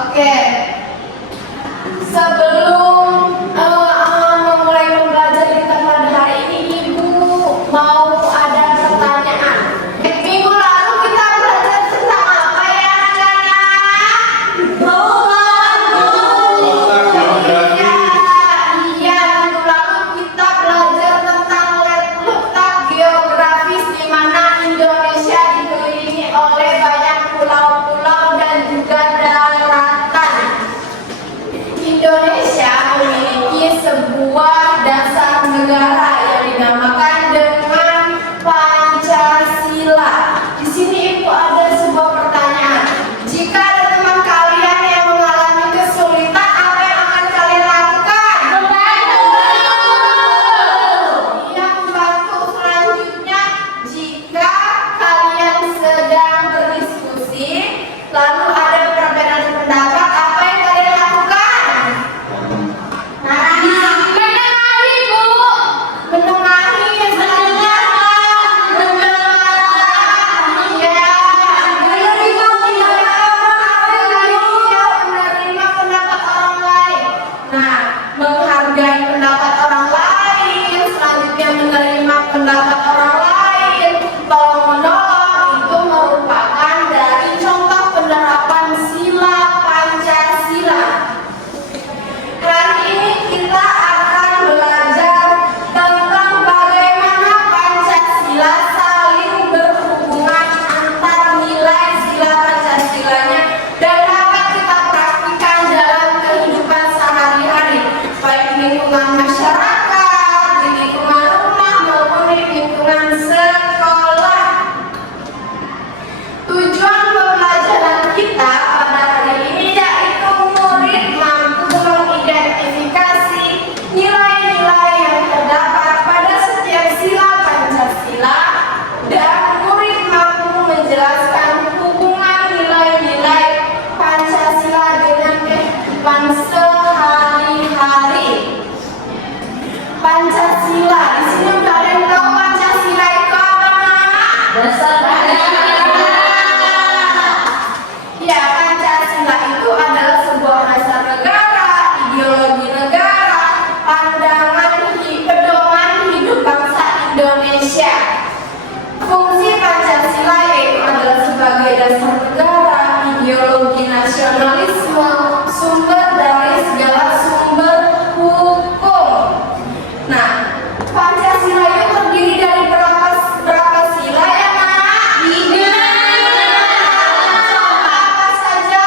Oke, sebelum memulai mempelajari kita pada hari ini, Ibu mau ada pertanyaan. Minggu lalu kita belajar tentang apa ya anak-anak? Iya, minggu lalu kita belajar tentang letak geografis di mana Indonesia dikelilingi oleh banyak pulau-pulau dan juga daratan. Indonesia memiliki sebuah dasar negara yang dinamakan dengan Pancasila. Di sini Ibu ada sebuah pertanyaan. Jika ada teman kalian yang mengalami kesulitan, apa yang akan kalian lakukan? Iya, membantu. Selanjutnya, jika kalian sedang berdiskusi, lalu ada perbedaan pendapat, apa yang kalian lakukan? Menengahi, Bu. Menengahi yang selanjutnya menerima pendapat orang lain. Nah, menghargai pendapat orang lain, selanjutnya menerima pendapat orang lain, tolong menolong, itu merupakan dari contoh penerapan sila Pancasila. Hari ini kita akan belajar tentang bagaimana Pancasila saling berhubungan antar nilai sila Pancasilanya dan dapat kita praktikkan dalam kehidupan sehari-hari, baik di lingkungan masyarakat, di lingkungan rumah maupun di lingkungan sekolah. Tujuan pembelajaran kita pada hari ini yaitu murid mampu mengidentifikasi nilai-nilai yang terdapat pada setiap sila Pancasila dan murid mampu menjelaskan hubungan nilai-nilai Pancasila dengan kehidupan sehari-hari. Pancasila, di sini udah ada yang tahu Pancasila itu apa, Nak? Ya, Pancasila itu adalah sebuah dasar negara, ideologi negara, pandangan pedoman hidup bangsa Indonesia. Fungsi Pancasila yaitu adalah sebagai dasar negara, ideologi nasionalisme, sumber dari segala sumber hukum. Nah, Pancasila itu terdiri dari berapa sila ya, Nak? 3. Apa saja?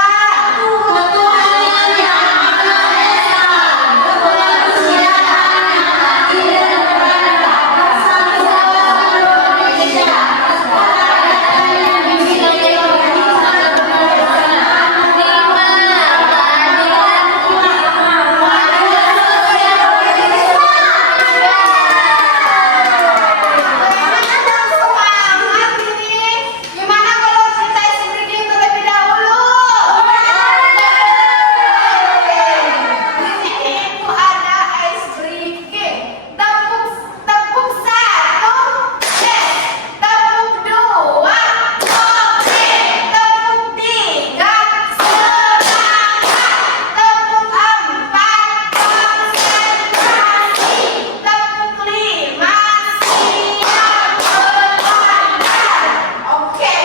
Semangat ini. Gimana kalau kita isi breaking terlebih dahulu? Di sini Ibu ada ice breaking. Tepuk 1, yes. Tepuk 2, oke. Tepuk 3, semangat. Tepuk 4, konsentrasi. Tepuk 5, siap belajar. Oke,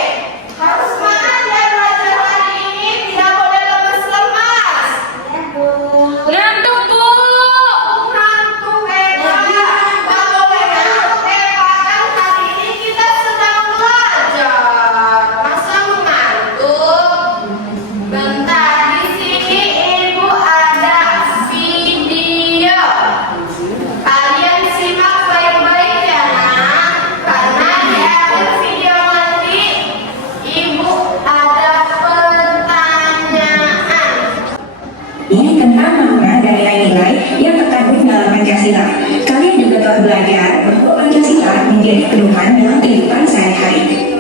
harus semangat ya belajar hari ini, tidak boleh lemas-lemas. Ngantuk, Bu. Ngantuk, Eva. Nggak boleh ngantuk, Eva. Kan hari ini kita sedang belajar. Masa mengantuk? Bentar, di sini Ibu ada video. Kalian simak baik-baik ya, Nak. Karena di akhir video nanti Ibu ada pertanyaan. Ini tentang makna dan nilai-nilai yang terkandung dalam Pancasila. Kalian juga telah belajar bahwa Pancasila menjadi pedoman dalam kehidupan sehari-hari.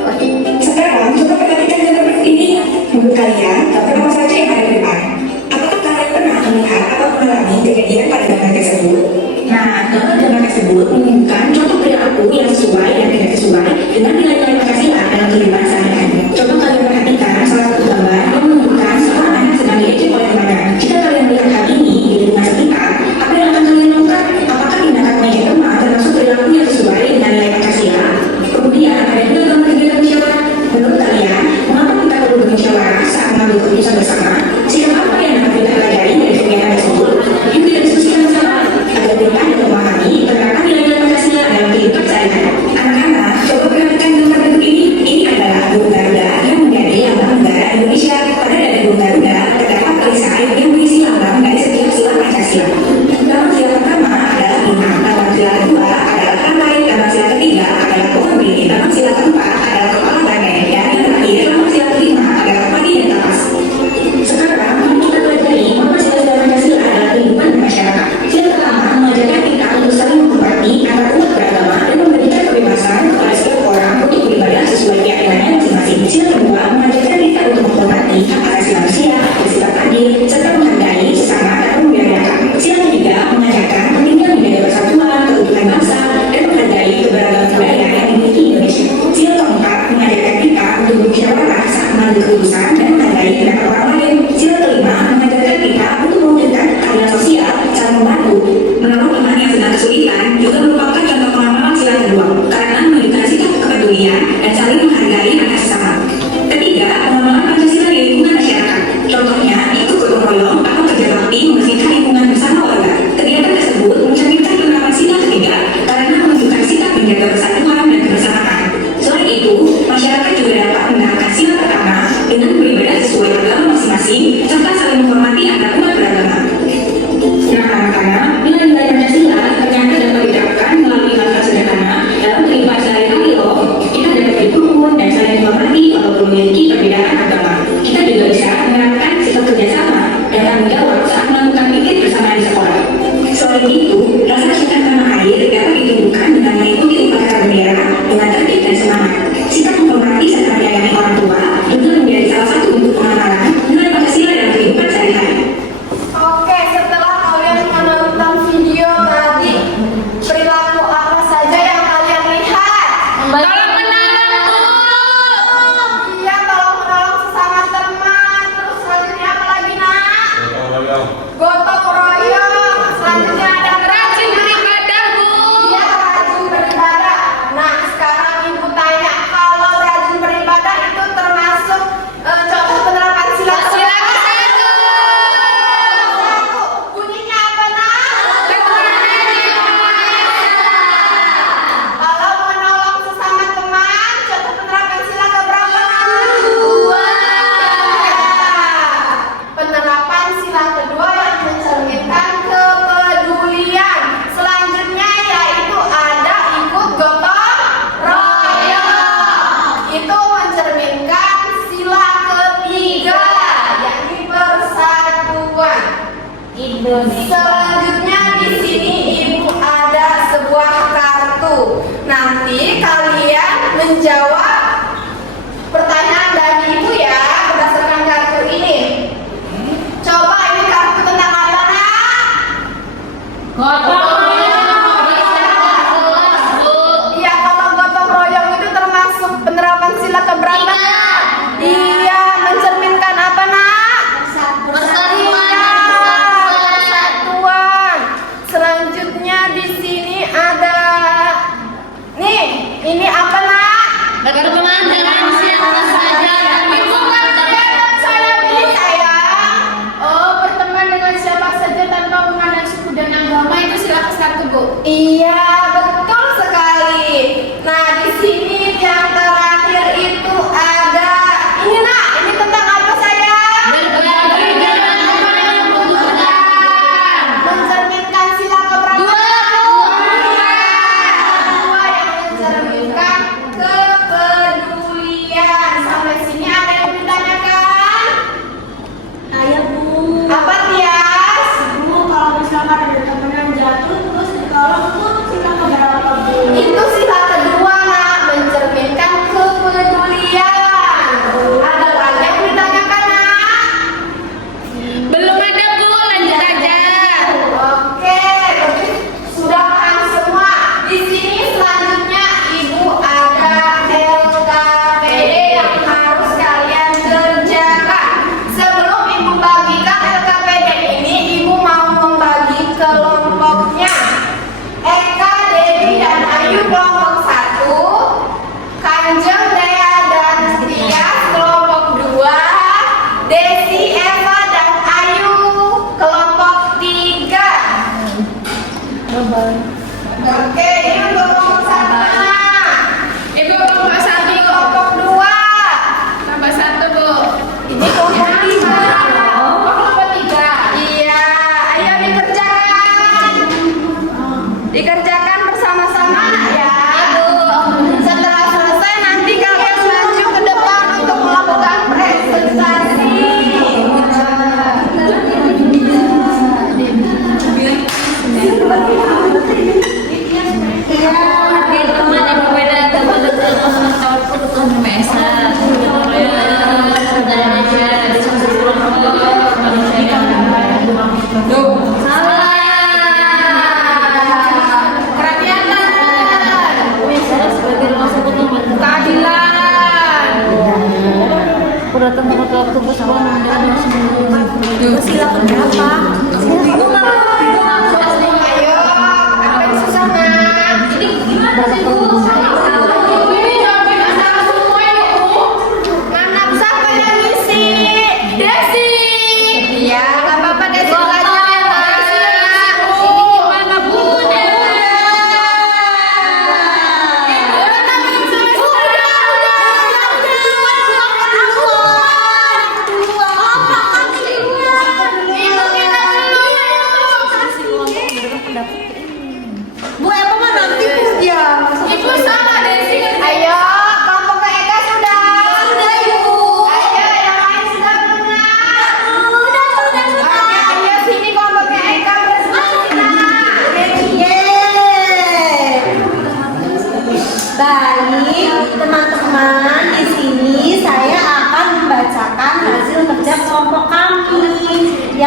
Sekarang coba perhatikan gambar berikut ini. Menurut kalian, gambar apa saja yang ada di depan? Apakah kalian pernah melihat atau mengalami kejadian pada gambar tersebut? Nah, gambar tersebut menunjukkan contoh perilaku yang sesuai dan tidak sesuai dengan nilai-nilai Pancasila dalam kehidupan sehari-hari. Coba kalian perhatikan salah satu gambar yang menunjukkan seorang anak sedang diajak adil, serta menghargai sesama dan memuliakan. Sila ketiga mengajarkan pentingnya menjaga persatuan, keutuhan bangsa, dan menghargai keberagaman budaya yang dimiliki Indonesia. Sila keempat mengajarkan kita untuk bermusyawarah saat mengambil keputusan dan menghargai pendapat orang lain. Sila kelima mengajarkan kita untuk mewujudkan keadilan sosial, saling membantu, menolong teman yang sedang kesulitan, juga merupakan contoh pengamalan sila kedua, karena menunjukkan sikap kepedulian dan saling menghargai antar sesama. Ketiga, pengelolaan Pancasila di lingkungan masyarakat. Contohnya, ikut gotong royong atau kerja bakti membersihkan lingkungan bersama warga. Kegiatan tersebut mencerminkan penerapan sila ketiga karena menunjukkan sikap menjaga persatuan dan kebersamaan. Selain itu, masyarakat juga dapat menerapkan sila pertama dengan beribadah sesuai agama masing-masing serta saling menghormati antar umat beragama. Nah, anak-anak, nilai-nilai Pancasila ternyata dapat diterapkan melalui hal-hal sederhana dalam kehidupan sehari-hari loh. Kita dapat berkumpul dan saling menghormati walaupun memiliki perbedaan agama. Kita juga bisa menerapkan sikap kerjasama dan tanggung jawab saat melakukan pikir bersama di sekolah. Selain itu, rasa cinta tanah air dapat ditumbuhkan dengan mengikuti upacara bendera dengan tertib dan semangat. Sikap menghormati serta menyayangi orang tua juga menjadi salah satu bentuk pengamalan nilai Pancasila dalam kehidupan sehari-hari. Oke, setelah kalian menonton video tadi, perilaku apa saja yang kalian lihat? Tolong menolong dulu. Iya, kalau menolong sesama teman. Terus selanjutnya apa lagi, nak? Gotong royong. Selanjutnya ada Rajin beribadah, Bu. Iya, rajin beribadah. Nah, sekarang ibu tanya, kalau rajin beribadah itu termasuk contoh penerapan sila Sila kedua? ke-1. Satu. Bunyinya apa, nak? Kalau menolong sesama teman, contoh penerapan sila keberapa? Dua. Penerapan sila kedua yang mencerminkan kepedulian. Selanjutnya yaitu ada ikut gotong royong. Itu mencerminkan sila ketiga, yakni persatuan. Selanjutnya di sini ibu ada sebuah kartu. Nanti kalian menjawab pertanyaan dari ibu ya berdasarkan kartu ini. Coba ini kartu tentang apa, nak? Gotong royong. Jelas, Bu. Iya, kalau gotong royong itu termasuk penerapan sila keberapa? Tiga. Iya, mencerminkan apa, nak? Persatuan. Iya, persatuan. Selanjutnya di sini ada nih, ini apa, nak?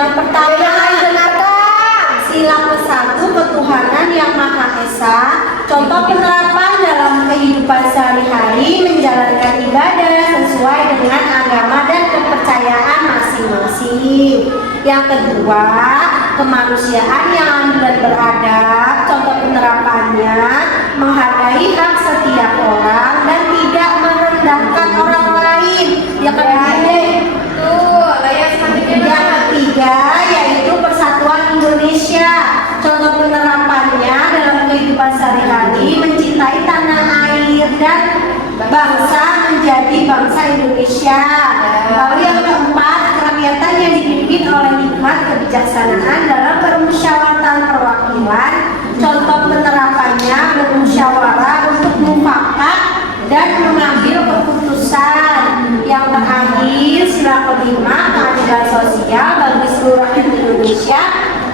Yang pertama, Benarkah? sila ke-1 ketuhanan yang Maha Esa. Contoh penerapan dalam kehidupan sehari-hari menjalankan ibadah sesuai dengan agama dan kepercayaan masing-masing. Yang kedua, kemanusiaan yang adil dan beradab. Contoh penerapannya menghargai hak setiap orang dan tidak merendahkan orang lain. Yang ketiga yaitu persatuan Indonesia. Contoh penerapannya dalam kehidupan sehari-hari mencintai tanah air dan bangsa menjadi bangsa Indonesia. Lalu yang keempat, kerakyatan yang dipimpin oleh hikmat kebijaksanaan dalam permusyawaratan perwakilan. Contoh penerapannya bermusyawarah untuk mufakat dan mengambil keputusan. Yang terakhir, sila kelima, keadilan sosial bagi seluruh rakyat Indonesia.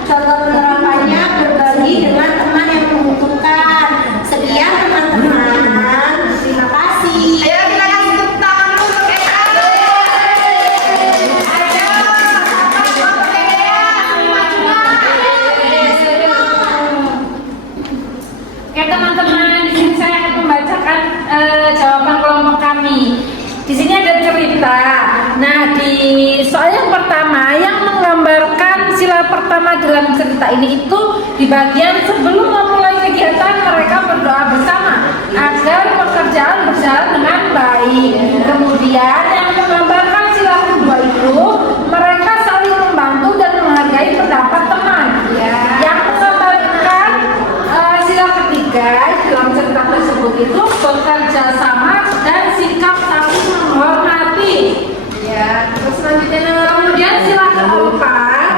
Contoh penerapannya berbagi dengan teman yang membutuhkan. Sekian teman-teman, terima kasih. Ayo kita kasih tepuk tangan dulu untuk Eka. Ayo, sama-sama Eka. Maju. Oke teman-teman, di sini saya akan membacakan jawaban kelompok kami. Di sini ada cerita. Nah, di soal yang pertama yang menggambarkan sila pertama dalam cerita ini itu di bagian sebelum memulai kegiatan mereka berdoa bersama agar pekerjaan berjalan dengan baik. Kemudian yang menggambarkan sila kedua itu mereka saling membantu dan menghargai pendapat teman. Yang menggambarkan sila ketiga dalam cerita tersebut itu bekerja sama dan sikap saling menghormati. Ya, terus selanjutnya. Kemudian sila keempat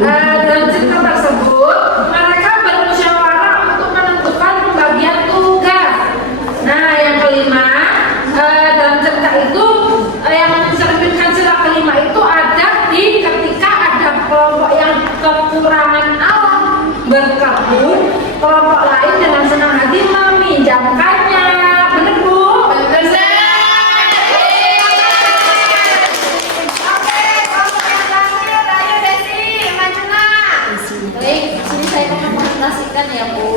dalam cerita tersebut mereka bermusyawarah untuk menentukan pembagian tugas. Nah, yang kelima dalam cerita itu yang mencerminkan sila kelima itu ada di ketika ada kelompok yang kekurangan alam berkebun, kelompok lain dengan senang hati meminjamkannya. Bener Bu? Bener, Oke, kelompok yang terakhir, ayo Desi, maju nak. Baik, di sini saya akan mempresentasikan ya Bu.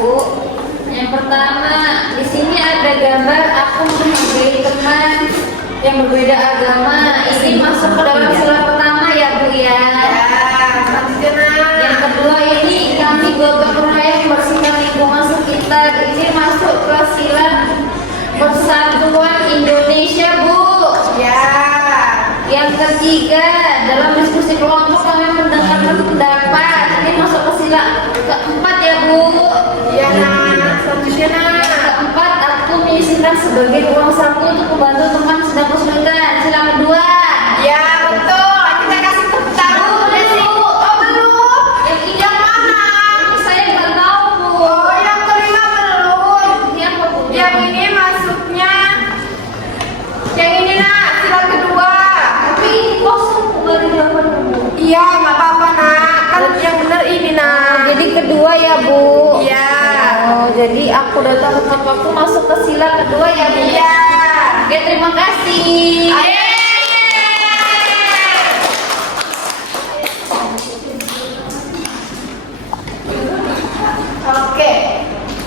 Yang pertama, di sini ada gambar aku menghargai teman yang berbeda agama. Ini masuk ke dalam sila pertama ya Bu ya. Selanjutnya nak. Yang kedua ini kami gotong royong membersihkan lingkungan sekitar. Ini masuk ke sila persatuan Indonesia Bu. Ya. Yang ketiga, dalam diskusi kelompok kami mendengarkan pendapat. Ini masuk ke sila keempat ya Bu. Ya nak. Selanjutnya nak. Keempat, aku menyisihkan sebagai uang saku untuk membantu teman sedang kesulitan. Sila kedua. Ya betul. Kita kasih tepuk tangan Desi. Oh belum. Yang ini Yang mana? ini saya nggak tahu Bu. Oh yang kelima belum. Ini apa Bu? Yang ini masuknya. Yang ini nak. Sila kedua. Tapi ini kosong Bu, nggak dilakukan Bu. Iya nggak apa-apa nak. Kan yang benar ini nak. Jadi kedua ya Bu. Iya. Oh, jadi aku datang ke tempatku masuk ke sila kedua ya Bu. Iya. Oke, terima kasih. Ayo. Oke,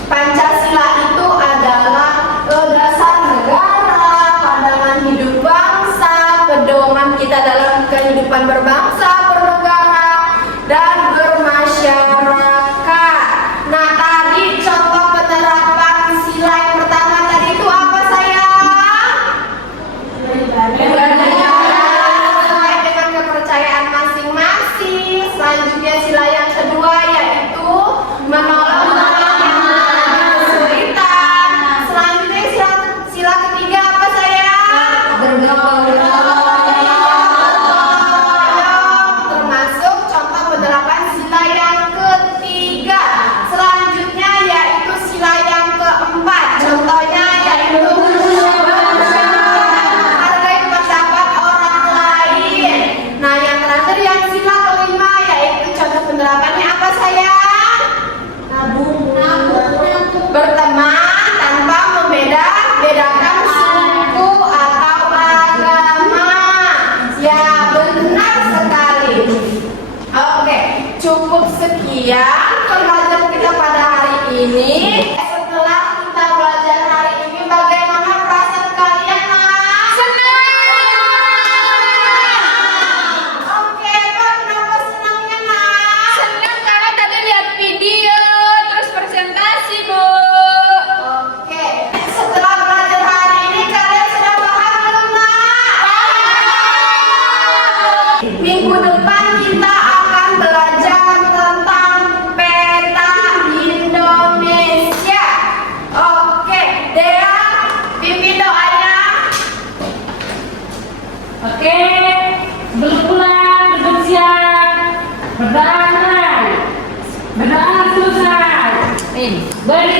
Pancasila itu adalah dasar negara, pandangan hidup bangsa, pedoman kita dalam kehidupan berbangsa, bernegara, dan bermasyarakat. Nah, tadi contoh penerapan sila yang pertama tadi itu apa sayang? Sesuai dengan kepercayaan masing-masing. Selanjutnya sila yang kedua yaitu menolong orang yang mengalami kesulitan. Selanjutnya sila ketiga apa sayang? Termasuk contoh penerapan sila yang ketiga. Selanjutnya yaitu sila yang keempat. Contohnya yaitu menghargai pendapat orang lain. Nah, yang terakhir yang sila kelima yaitu contoh penerapan cukup sekian pembelajaran kita pada hari ini. Setelah kita belajar hari ini, bagaimana perasaan kalian, Nak? Senang. Oke, Kak, kenapa senangnya, Nak? Senang karena tadi lihat video, terus presentasi, Bu. Oke, setelah belajar hari ini, kalian sudah paham belum, Nak? Minggu depan kita akan belajar tentang peta Indonesia. Oke, Dea, pimpin doanya. Oke, sebelum pulang duduk siap. Berdoa selesai. Berdoa selesai. Beri